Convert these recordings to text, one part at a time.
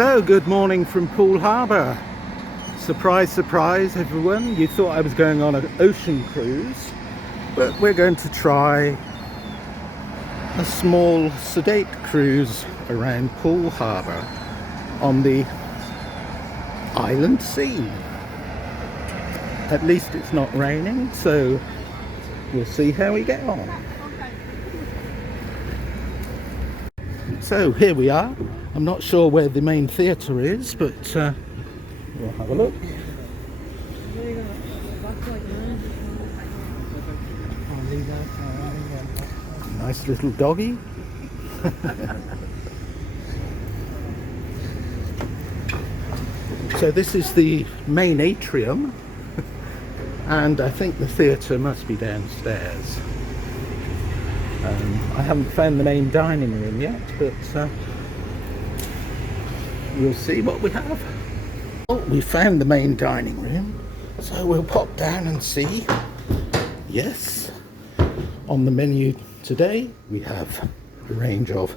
So, good morning from Poole Harbour. Surprise, surprise, everyone. You thought I was going on an ocean cruise, but we're going to try a small, sedate cruise around Poole Harbour on the island sea. At least it's not raining, so we'll see how we get on. So here we are. I'm not sure where the main theatre is, but we'll have a look. Nice little doggy. So this is the main atrium, and I think the theatre must be downstairs. I haven't found the main dining room yet, but we'll see what we have. Oh, we found the main dining room, so we'll pop down and see. Yes, on the menu today we have a range of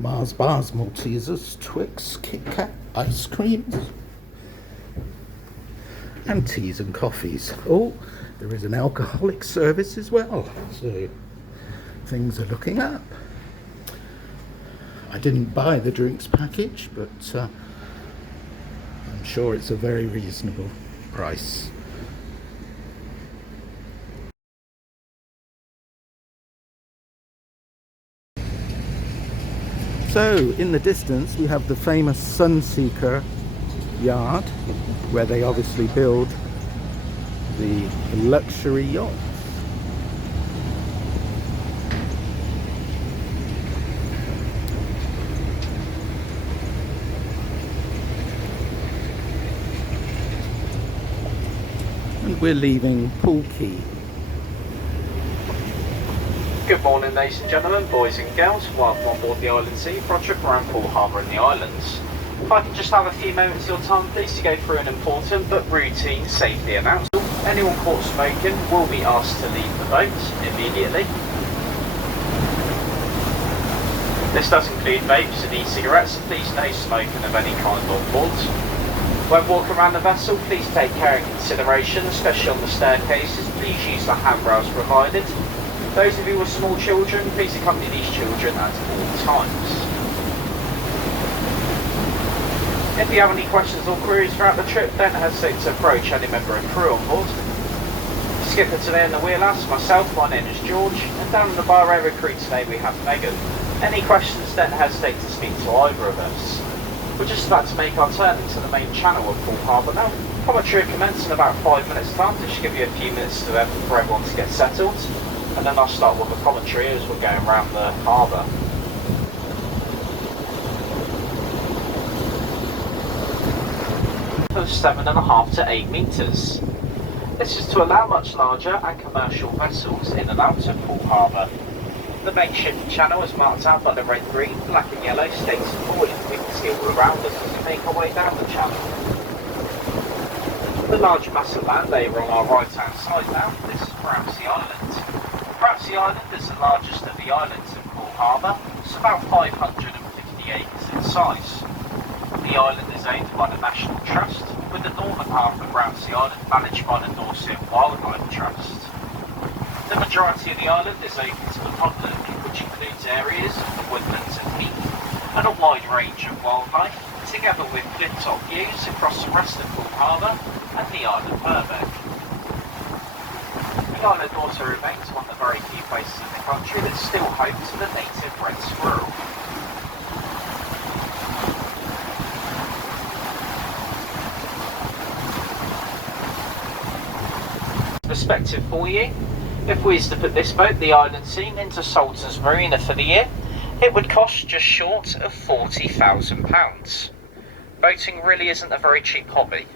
Mars bars, Maltesers, Twix, Kit Kat, ice creams, and teas and coffees. Oh, there is an alcoholic service as well, so things are looking up. I didn't buy the drinks package, but I'm sure it's a very reasonable price. So in the distance we have the famous Sunseeker yard, where they obviously build the luxury yachts. And we're leaving Poole Quay. Good morning, ladies and gentlemen, boys and girls. Welcome on board the Island Sea for a trip around Poole Harbour and the islands. If I can just have a few moments of your time, please, to go through an important but routine safety announcement. Anyone caught smoking will be asked to leave the boat immediately. This does include vapes and e-cigarettes, so please no smoking of any kind on board. When walking around the vessel, please take care and consideration, especially on the staircases. Please use the handrails provided. Those of you with small children, please accompany these children at all times. If you have any questions or queries throughout the trip, don't hesitate to approach any member of crew on board. Skipper today in the wheelhouse, myself, my name is George, and down in the bar area crew today we have Megan. Any questions, don't hesitate to speak to either of us. We're just about to make our turn into the main channel of Poole Harbour now. Commentary will commence in about 5 minutes time, to just give you a few minutes for everyone to get settled. And then I'll start with the commentary as we're going around the harbour. Of 7.5 to 8 metres. This is to allow much larger and commercial vessels in and out of Poole Harbour. The main shipping channel is marked out by the red, green, black and yellow stakes and buoys we can see all around us as we make our way down the channel. The large mass of land over on our right hand side now, this is Brownsea Island. Brownsea Island is the largest of the islands in Poole Harbour. It's about 550 acres in size. The island is owned by the National Trust, with the northern half of Brownsea Island managed by the Dorset Wildlife Trust. The majority of the island is open to the public, which includes areas of woodlands and heath, and a wide range of wildlife, together with cliff-top views across the rest of Poole Harbour and the island of Burbeck. The island also remains one of the very few places in the country that's still home to the native red squirrel. Perspective for you. If we was to put this boat, the Island Sea, into Sultan's Marina for the year, it would cost just short of £40,000. Boating really isn't a very cheap hobby.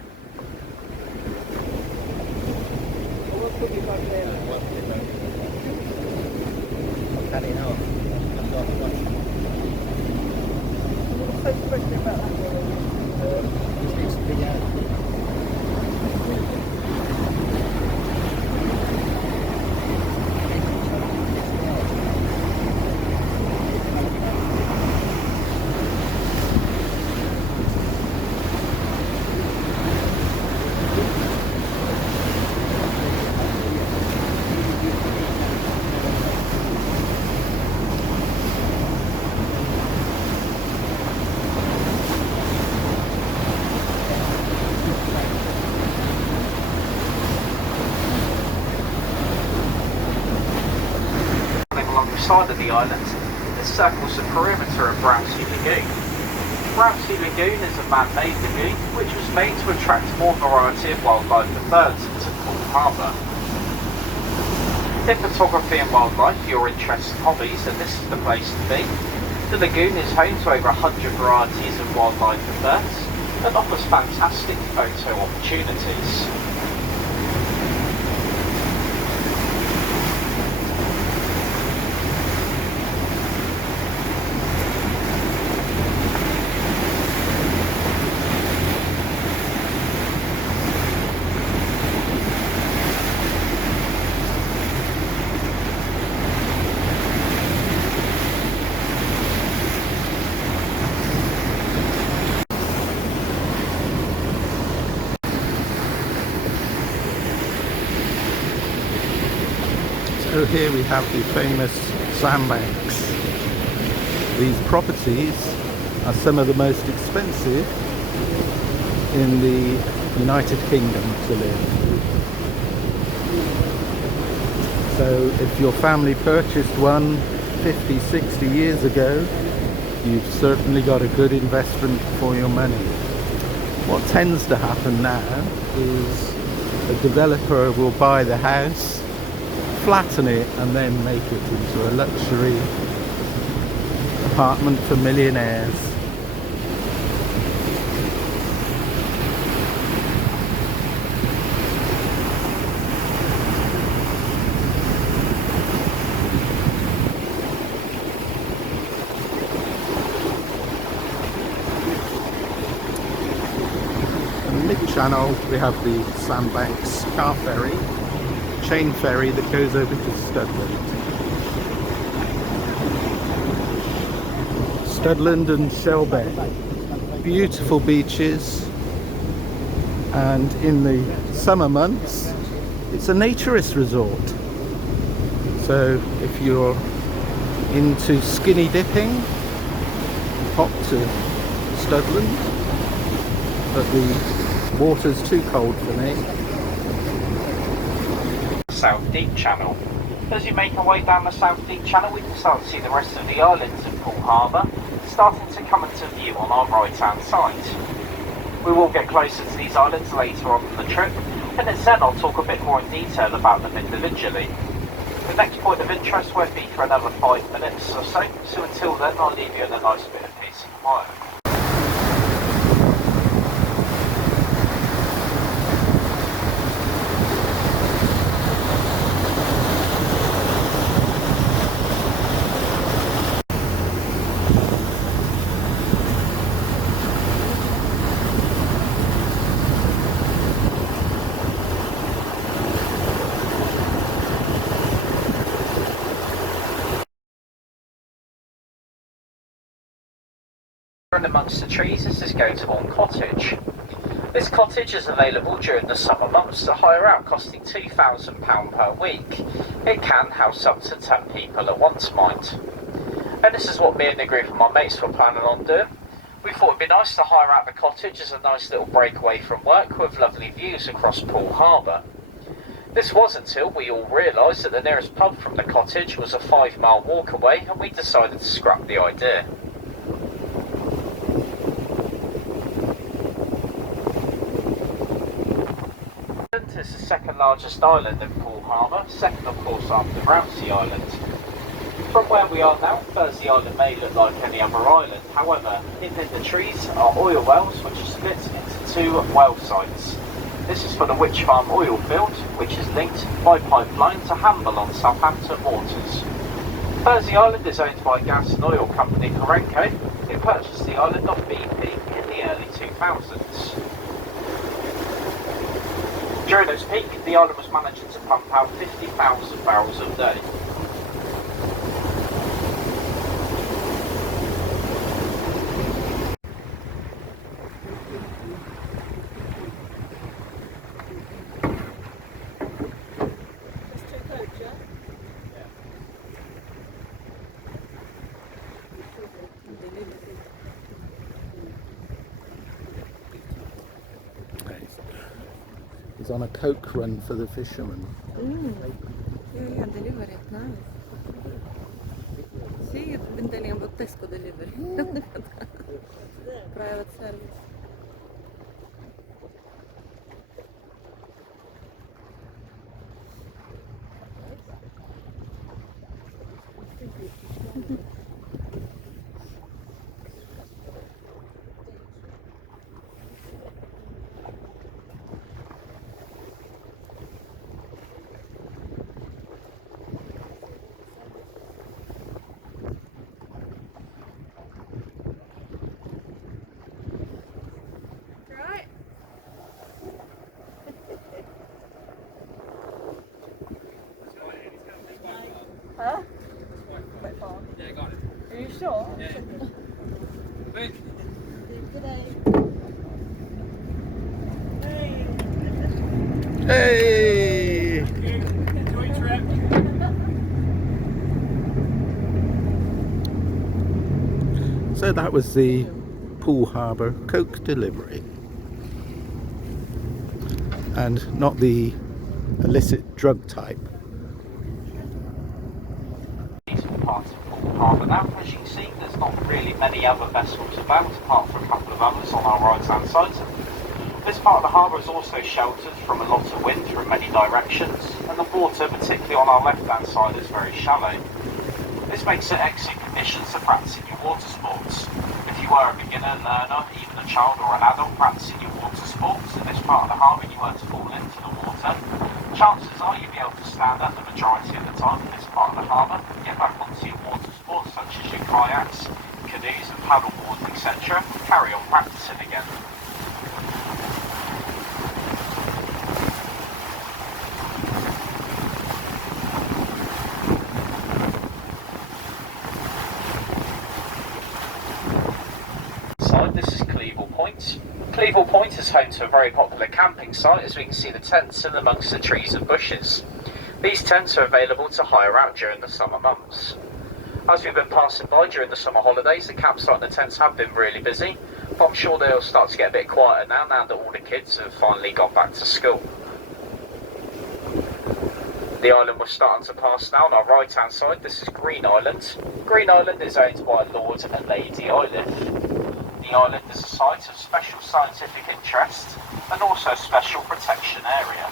the island. This circles the perimeter of Brownsea Lagoon. Brownsea Lagoon is a man-made lagoon which was made to attract more variety of wildlife and birds into Poole Harbour. In photography and wildlife, your interests and hobbies, and this is the place to be. The lagoon is home to over 100 varieties of wildlife and birds and offers fantastic photo opportunities. So here we have the famous sandbanks. These properties are some of the most expensive in the United Kingdom to live. So if your family purchased one 50, 60 years ago, you've certainly got a good investment for your money. What tends to happen now is a developer will buy the house, flatten it, and then make it into a luxury apartment for millionaires. In mid-channel we have the Sandbanks car ferry, chain ferry that goes over to Studland. Studland and Shell Bay, beautiful beaches, and in the summer months it's a naturist resort. So if you're into skinny dipping, hop to Studland, but the water's too cold for me. South Deep Channel. As you make our way down the South Deep Channel, we can start to see the rest of the islands of Poole Harbour starting to come into view on our right hand side. We will get closer to these islands later on in the trip, and instead I'll talk a bit more in detail about them individually. The next point of interest won't be for another 5 minutes or so, so until then I'll leave you in a nice bit of peace and quiet. And amongst the trees is this Goathorn cottage. This cottage is available during the summer months to hire out, costing £2,000 per week. It can house up to 10 people at once, mind. And this is what me and the group of my mates were planning on doing. We thought it'd be nice to hire out the cottage as a nice little breakaway from work with lovely views across Poole Harbour. This was until we all realised that the nearest pub from the cottage was a 5-mile walk away, and we decided to scrap the idea. Is the second largest island in Poole Harbour, second of course after Brownsea Island. From where we are now, Thursday Island may look like any other island, however, in the trees are oil wells which are split into 2 well sites. This is for the Witch Farm oil field, which is linked by pipeline to Hamble on Southampton waters. Thursday Island is owned by gas and oil company Perenco. It purchased the island off BP in the early 2000s. During its peak, the island was managing to pump out 50,000 barrels a day. He's on a coke run for the fishermen. Yeah, they look very nice. teniamo Tesco delivery. Private service. Right. Huh? Quite far. Yeah, got it. Are you sure? Yeah. Wait. Good day. Hey! Enjoy your trip. So that was the Poole Harbour Coke delivery. And not the illicit drug type. Part of Poole Harbour now. As you can see, there's not really many other vessels about, apart from a couple of others on our right hand side. This part of the harbour is also sheltered from a lot of wind from many directions, and the water, particularly on our left hand side, is very shallow. This makes it excellent conditions for practicing your water sports. If you were a beginner, learner, even a child or an adult practicing your water sports in this part of the harbour and you were to fall into the water, chances are you'll be able to stand up the majority of the time in this part of the harbour and get back onto your water sports such as your kayaks, canoes and paddle boards, etc. and carry on practicing again. This is Cleveland Point. Cleveland Point is home to a very popular camping site, as we can see the tents in amongst the trees and bushes. These tents are available to hire out during the summer months. As we've been passing by during the summer holidays, the campsite and the tents have been really busy, but I'm sure they'll start to get a bit quieter now that all the kids have finally gone back to school. The island we're starting to pass now on our right hand side. This is Green Island. Green Island is owned by Lord and Lady Olive. The island is a site of special scientific interest and also a special protection area.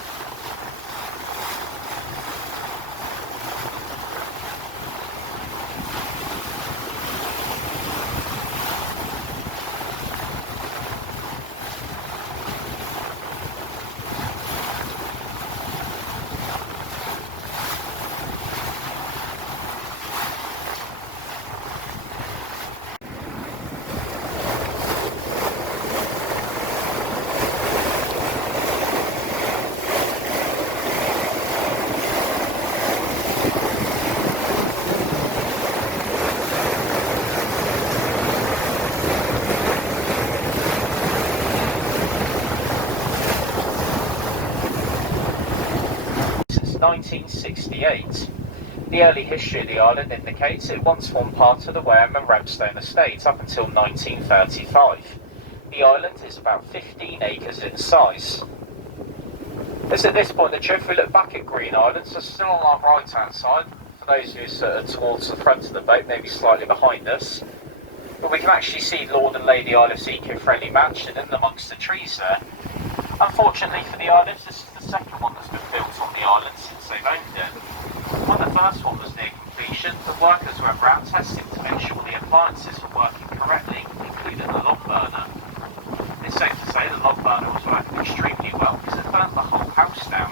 Since 1968. The early history of the island indicates it once formed part of the Wareham and Remstone estate up until 1935. The island is about 15 acres in size. As at this point in the trip, we look back at Green Island, so still on our right hand side, for those who are sort of towards the front of the boat, maybe slightly behind us. But we can actually see Lord and Lady Olive's eco-friendly mansion in amongst the trees there. Unfortunately for the island, this is the second one that's been built on the island since they've owned it. When the first one was near completion, the workers went round testing to make sure the appliances were working correctly, including the log burner. It's safe to say the log burner was working extremely well because it burnt the whole house down.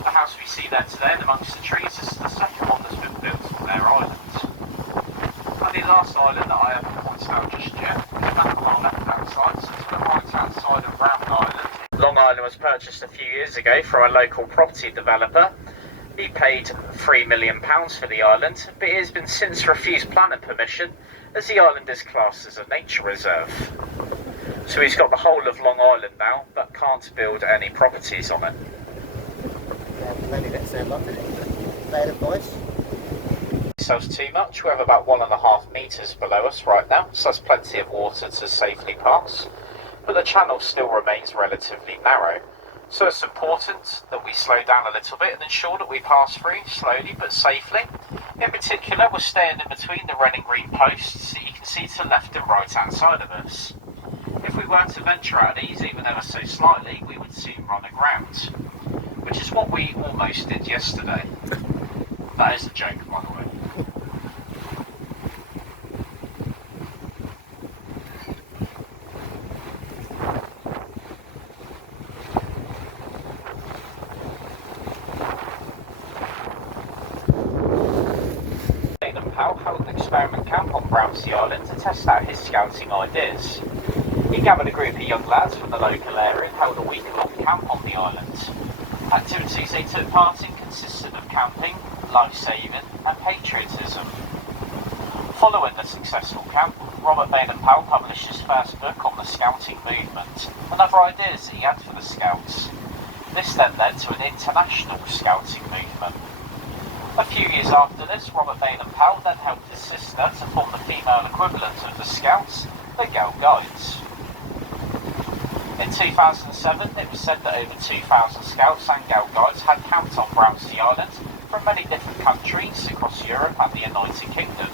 The house we see there today in amongst the trees is the second one that's been built on their island. And the last island that I haven't pointed out just yet is back on our left hand side, so it's the right hand side of Round Island. Long Island was purchased a few years ago from a local property developer. He paid £3 million for the island, but it has been since refused planning permission as the island is classed as a nature reserve. So he's got the whole of Long Island now, but can't build any properties on it. Maybe that's their luck, isn't it? Bad advice. Ourselves too much. We have about 1.5 metres below us right now, so there's plenty of water to safely pass. But the channel still remains relatively narrow, So it's important that we slow down a little bit and ensure that we pass through slowly but safely. In particular, we're staying in between the red and green posts that you can see to the left and right hand side of us. If we were to venture out of these even ever so slightly, we would soon run aground, which is what we almost did yesterday. That is a joke, by the way. Poole held an experiment camp on Brownsea Island to test out his scouting ideas. He gathered a group of young lads from the local area and held a week-long camp on the island. Activities they took part in consisted of camping, life-saving and patriotism. Following the successful camp, Robert Baden-Powell published his first book on the scouting movement and other ideas that he had for the scouts. This then led to an international scouting movement. A few years after this, Robert Baden-Powell then helped his sister to form the female equivalent of the Scouts, the Girl Guides. In 2007, it was said that over 2,000 Scouts and Girl Guides had camped on Brownsea Island from many different countries across Europe and the United Kingdom.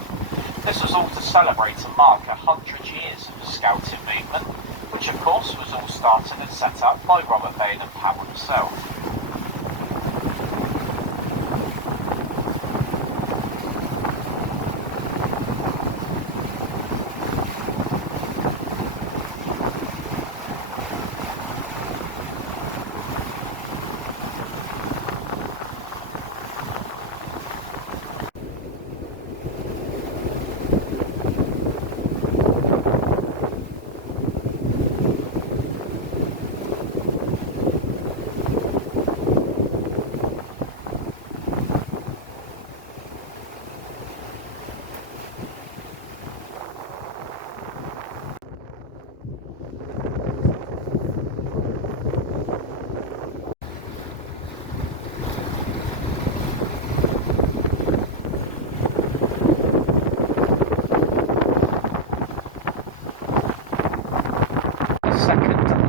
This was all to celebrate and mark 100 years of the Scouting movement, which of course was all started and set up by Robert Baden-Powell himself.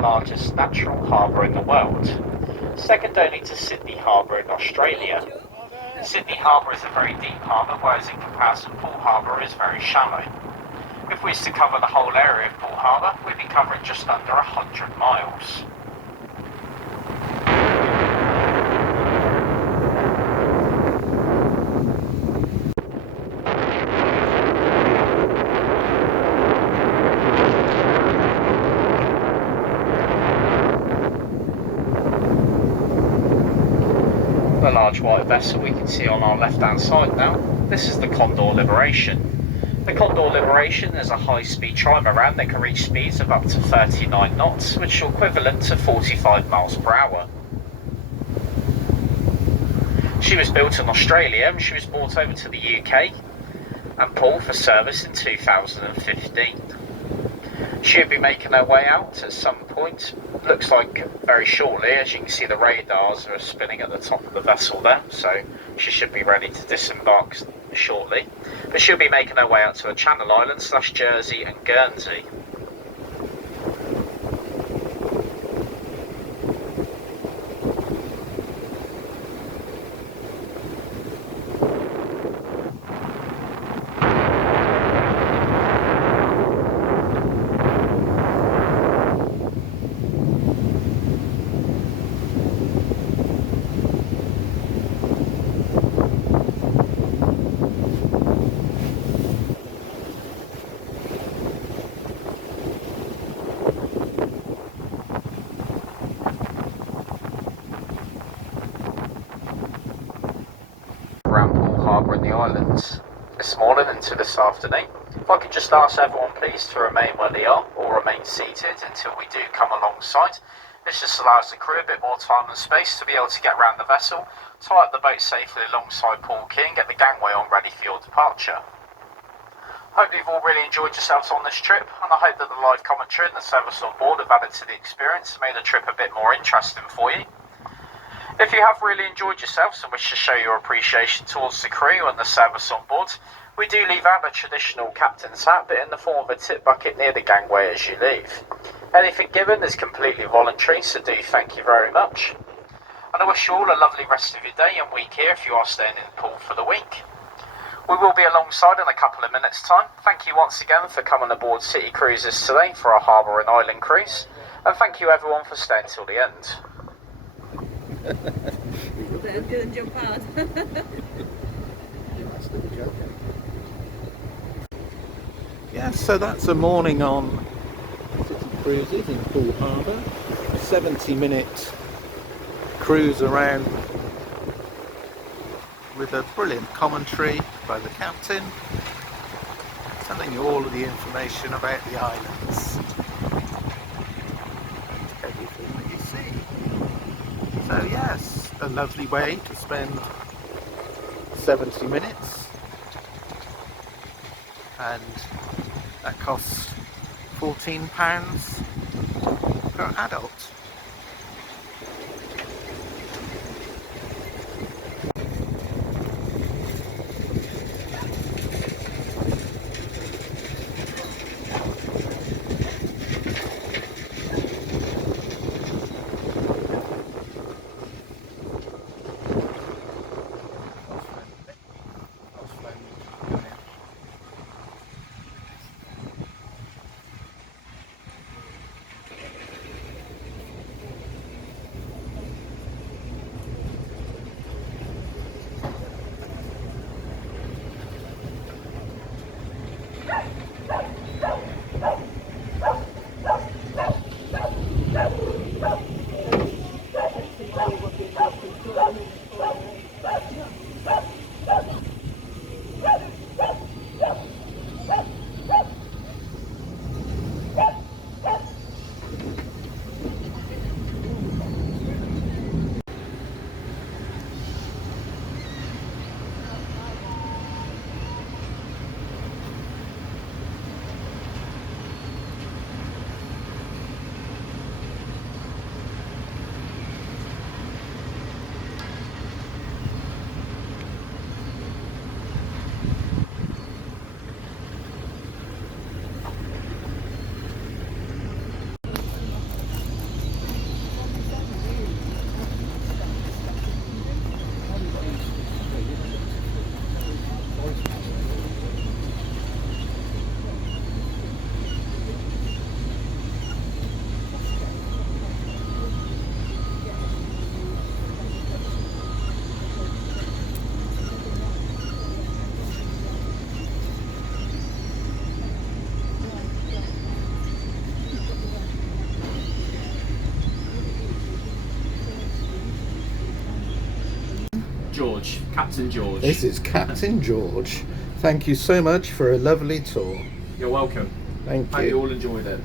Largest natural harbour in the world, second only to Sydney Harbour in Australia. Sydney Harbour is a very deep harbour, whereas in comparison Poole Harbour is very shallow. If we was to cover the whole area of Poole Harbour, we'd be covering just under 100 miles. The large white vessel we can see on our left hand side now, this is the Condor Liberation. The Condor Liberation is a high-speed trimaran that can reach speeds of up to 39 knots, which is equivalent to 45 miles per hour. She was built in Australia and she was brought over to the UK and Poole for service in 2015. She'll be making her way out at some point, looks like very shortly. As you can see, the radars are spinning at the top of the vessel there, so she should be ready to disembark shortly. But she'll be making her way out to the Channel Islands / Jersey and Guernsey. Around Poole Harbour in the islands this morning into this afternoon. If I could just ask everyone please to remain where they are or remain seated until we do come alongside. This just allows the crew a bit more time and space to be able to get around the vessel, tie up the boat safely alongside Poole Quay and get the gangway on ready for your departure. Hope you've all really enjoyed yourselves on this trip, and I hope that the live commentary and the service on board have added to the experience and made the trip a bit more interesting for you. If you have really enjoyed yourselves and wish to show your appreciation towards the crew and the service on board, we do leave out the traditional captain's hat, but in the form of a tip bucket near the gangway as you leave. Anything given is completely voluntary, so do thank you very much. And I wish you all a lovely rest of your day and week here if you are staying in Poole for the week. We will be alongside in a couple of minutes' time. Thank you once again for coming aboard City Cruises today for our harbour and island cruise. And thank you everyone for staying till the end. Better do and jump out. That's a good joke. Yeah, so that's a morning on City Cruises in Poole Harbour. A 70-minute cruise around with a brilliant commentary by the captain, telling you all of the information about the islands. Everything that you see. So yes, a lovely way to spend 70 minutes. And that costs £14 per adult. George, Captain George. This is Captain George. Thank you so much for a lovely tour. You're welcome. Thank Hope you you. all enjoyed it.